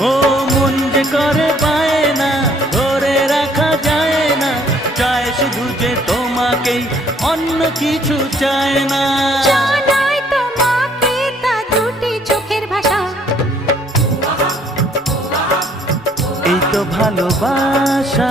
ও মন যে করে পায় না, ধরে রাখা যায় না, চায় শুধু যে তোমাকেই, অন্য কিছু চায় না। জানাই তোমাকে তা দুটি চোখের ভাষা, এই তো ভালোবাসা।